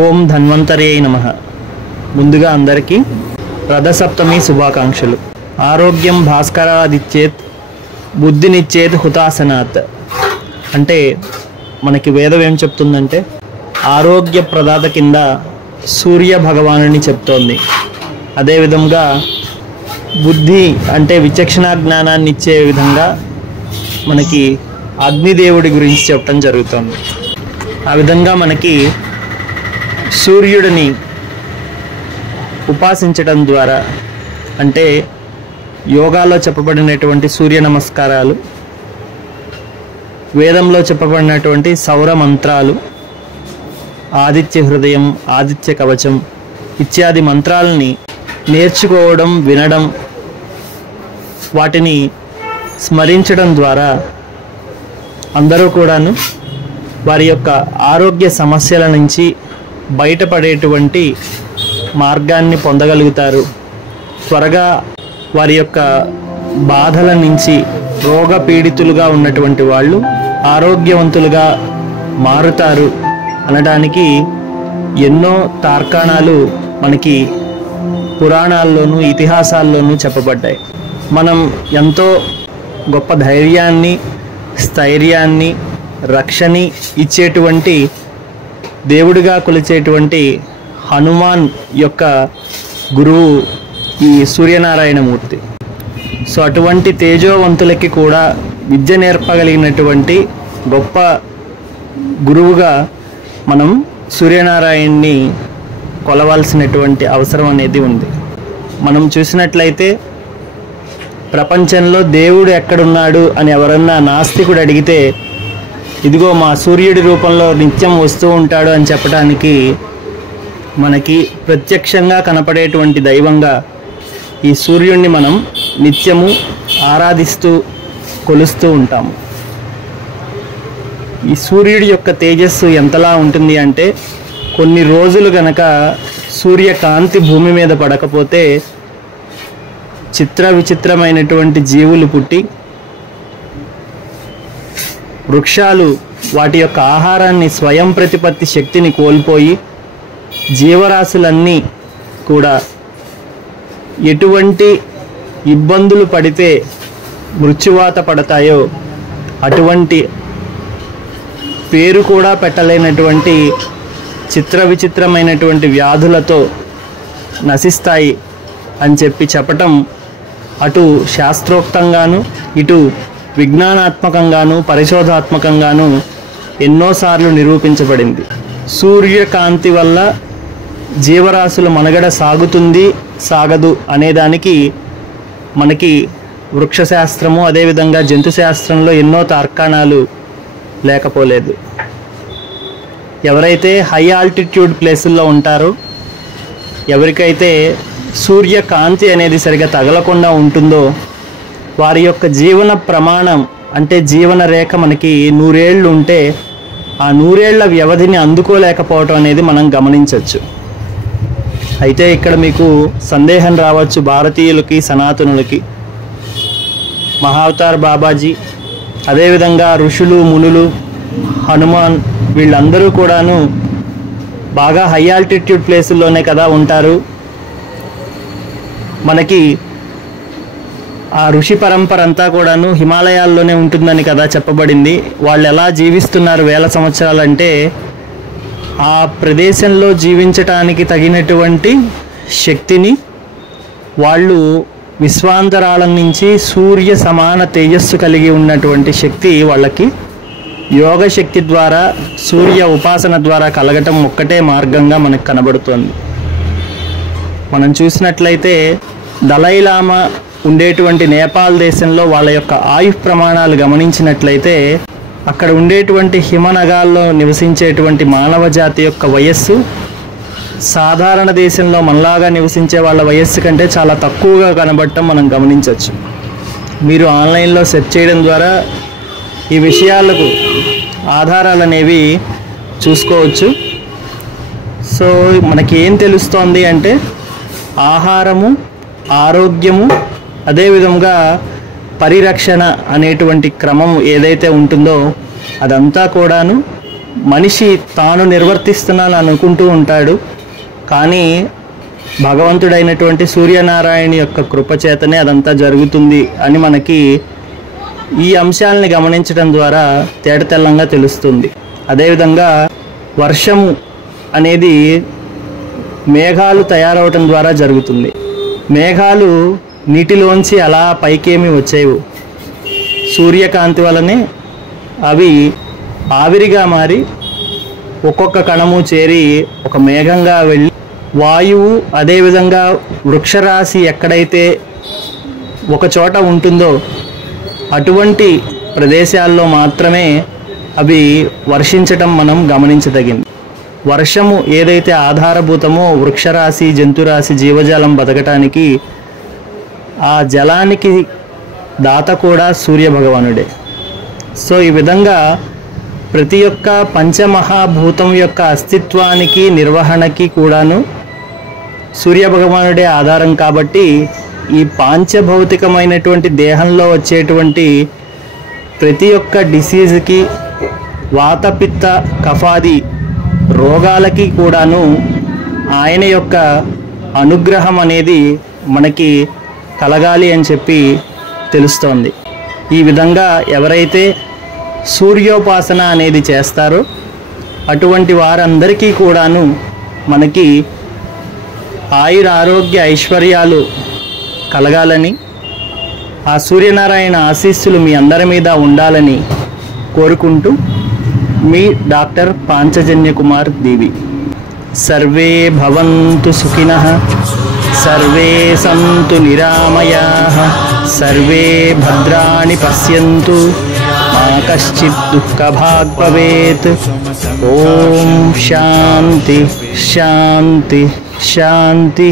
ఓం ధన్వంతర్యై నమః. ముందుగా అందరికీ రథసప్తమి శుభాకాంక్షలు. ఆరోగ్యం భాస్కరాదిచ్చేత్ బుద్ధినిచ్చేత్ హుతాసనాత్. అంటే మనకి వేదం ఏం చెప్తుందంటే ఆరోగ్య ప్రదాత కింద సూర్య భగవానుని చెప్తోంది. అదేవిధంగా బుద్ధి అంటే విచక్షణ జ్ఞానాన్ని ఇచ్చే విధంగా మనకి అగ్నిదేవుడి గురించి చెప్పడం జరుగుతుంది. ఆ విధంగా మనకి సూర్యుడిని ఉపాసించడం ద్వారా అంటే యోగాలో చెప్పబడినటువంటి సూర్య నమస్కారాలు, వేదంలో చెప్పబడినటువంటి సౌర మంత్రాలు, ఆదిత్య హృదయం, ఆదిత్య కవచం ఇత్యాది మంత్రాలని నేర్చుకోవడం, వినడం, వాటిని స్మరించడం ద్వారా అందరూ కూడాను వారి యొక్క ఆరోగ్య సమస్యల నుంచి బయటపడేటువంటి మార్గాన్ని పొందగలుగుతారు. త్వరగా వారి యొక్క బాధల నుంచి రోగ పీడితులుగా ఉన్నటువంటి వాళ్ళు ఆరోగ్యవంతులుగా మారుతారు అనడానికి ఎన్నో తార్కాణాలు మనకి పురాణాల్లోనూ ఇతిహాసాల్లోనూ చెప్పబడ్డాయి. మనం ఎంతో గొప్ప ధైర్యాన్ని, స్థైర్యాన్ని, రక్షణని ఇచ్చేటువంటి దేవుడిగా కొలిచేటువంటి హనుమాన్ యొక్క గురువు ఈ సూర్యనారాయణమూర్తి. సో అటువంటి తేజోవంతులకి కూడా విద్య నేర్పగలిగినటువంటి గొప్ప గురువుగా మనం సూర్యనారాయణని కొలవాల్సినటువంటి అవసరం అనేది ఉంది. మనం చూసినట్లయితే ప్రపంచంలో దేవుడు ఎక్కడున్నాడు అని ఎవరన్నా నాస్తికుడు అడిగితే ఇదిగో మా సూర్యుడి రూపంలో నిత్యం వస్తూ ఉంటాడు అని చెప్పడానికి మనకి ప్రత్యక్షంగా కనపడేటువంటి దైవంగా ఈ సూర్యుడిని మనం నిత్యము ఆరాధిస్తూ కొలుస్తూ ఉంటాము. ఈ సూర్యుడి యొక్క తేజస్సు ఎంతలా ఉంటుంది అంటే కొన్ని రోజులు గనక సూర్యకాంతి భూమి మీద పడకపోతే చిత్ర విచిత్రమైనటువంటి జీవులు పుట్టి వృక్షాలు వాటి యొక్క ఆహారాన్ని స్వయం ప్రతిపత్తి శక్తిని కోల్పోయి జీవరాశులన్నీ కూడా ఎటువంటి ఇబ్బందులు పడితే మృత్యువాత పడతాయో అటువంటి పేరు కూడా పెట్టలేనటువంటి చిత్ర విచిత్రమైనటువంటి వ్యాధులతో నశిస్తాయి అని చెప్పటం అటు శాస్త్రోక్తంగాను ఇటు విజ్ఞానాత్మకంగాను పరిశోధాత్మకంగాను ఎన్నోసార్లు నిరూపించబడింది. సూర్యకాంతి వల్ల జీవరాశుల మనుగడ సాగుతుంది, సాగదు అనేదానికి మనకి వృక్షశాస్త్రము అదేవిధంగా జంతుశాస్త్రంలో ఎన్నో తార్కాణాలు లేకపోలేదు. ఎవరైతే హై ఆల్టిట్యూడ్ ప్లేసుల్లో ఉంటారో, ఎవరికైతే సూర్యకాంతి అనేది సరిగా తగలకుండా ఉంటుందో వారి యొక్క జీవన ప్రమాణం అంటే జీవన రేఖ మనకి 100 ఏళ్ళు ఉంటే ఆ 100 ఏళ్ల వ్యవధిని అందుకోలేకపోవటం అనేది మనం గమనించవచ్చు. అయితే ఇక్కడ మీకు సందేహం రావచ్చు, భారతీయులకి సనాతనులకి మహావతార్ బాబాజీ అదేవిధంగా ఋషులు, మునులు, హనుమాన్ వీళ్ళందరూ కూడాను బాగా హై ఆల్టిట్యూడ్ ప్లేసుల్లోనే కదా ఉంటారు. మనకి ఆ ఋషి పరంపర అంతా కూడాను హిమాలయాల్లోనే ఉంటుందని కదా చెప్పబడింది. వాళ్ళు ఎలా జీవిస్తున్నారు వేల సంవత్సరాలంటే ఆ ప్రదేశంలో జీవించటానికి తగినటువంటి శక్తిని వాళ్ళు విశ్వాంతరాళం నుంచి సూర్య సమాన తేజస్సు కలిగి ఉన్నటువంటి శక్తి వాళ్ళకి యోగ శక్తి ద్వారా సూర్య ఉపాసన ద్వారా కలగటం ఒక్కటే మార్గంగా మనకు కనబడుతోంది. మనం చూసినట్లయితే దలైలామా ఉండేటువంటి నేపాల్ దేశంలో వాళ్ళ యొక్క ఆయుష్ ప్రమాణాలు గమనించినట్లయితే అక్కడ ఉండేటువంటి హిమనగాల్లో నివసించేటువంటి మానవ జాతి యొక్క వయస్సు సాధారణ దేశంలో మనలాగా నివసించే వాళ్ళ వయస్సు కంటే చాలా తక్కువగా కనబడటం మనం గమనించవచ్చు. మీరు ఆన్లైన్లో సెర్చ్ చేయడం ద్వారా ఈ విషయాలకు ఆధారాలు అనేవి చూసుకోవచ్చు. సో మనకి ఏం తెలుస్తోంది అంటే ఆహారము, ఆరోగ్యము అదేవిధంగా పరిరక్షణ అనేటువంటి క్రమం ఏదైతే ఉంటుందో అదంతా కూడాను మనిషి తాను నిర్వర్తిస్తున్నాను అనుకుంటూ ఉంటాడు, కానీ భగవంతుడైనటువంటి సూర్యనారాయణ యొక్క కృపచేతనే అదంతా జరుగుతుంది అని మనకి ఈ అంశాలని గమనించడం ద్వారా తేటతెల్లంగా తెలుస్తుంది. అదేవిధంగా వర్షము అనేది మేఘాలు తయారవటం ద్వారా జరుగుతుంది. మేఘాలు నీటిలోంచి అలా పైకేమి వచ్చేవి, సూర్యకాంతి వలనే అవి ఆవిరిగా మారి ఒక్కొక్క కణము చేరి ఒక మేఘంగా వెళ్ళి వాయువు, అదేవిధంగా వృక్షరాశి ఎక్కడైతే ఒక చోట ఉంటుందో అటువంటి ప్రదేశాల్లో మాత్రమే అవి వర్షించటం మనం గమనించదగింది. వర్షము ఏదైతే ఆధారభూతమో వృక్షరాశి, జంతురాశి, జీవజాలం బతకటానికి, ఆ జలానికి దాత కూడా సూర్యభగవానుడే. సో ఈ విధంగా ప్రతి ఒక్క పంచమహాభూతం యొక్క అస్తిత్వానికి, నిర్వహణకి కూడాను సూర్యభగవానుడే ఆధారం. కాబట్టి ఈ పాంచభౌతికమైనటువంటి దేహంలో వచ్చేటువంటి ప్రతి ఒక్క డిసీజ్కి, వాతపిత్త కఫాది రోగాలకి కూడాను ఆయన యొక్క అనుగ్రహం అనేది మనకి కలగాలి అని చెప్పి తెలుస్తోంది. ఈ విధంగా ఎవరైతే సూర్యోపాసన అనేది చేస్తారో అటువంటి వారందరికీ కూడాను మనకి ఆయుర ఆరోగ్య ఐశ్వర్యాలు కలగాలని, ఆ సూర్యనారాయణ ఆశీస్సులు మీ అందరి మీద ఉండాలని కోరుకుంటూ మీ డాక్టర్ పాంచజన్య కుమార్ దీవి. సర్వే భవంతు సుఖినః, సర్వే సంతు నిరామయాః, సర్వే భద్రాణి పశ్యంతు, మా కశ్చిత్ దుఃఖభాగ్ భవేత్. ఓం శాంతి శాంతి శాంతి.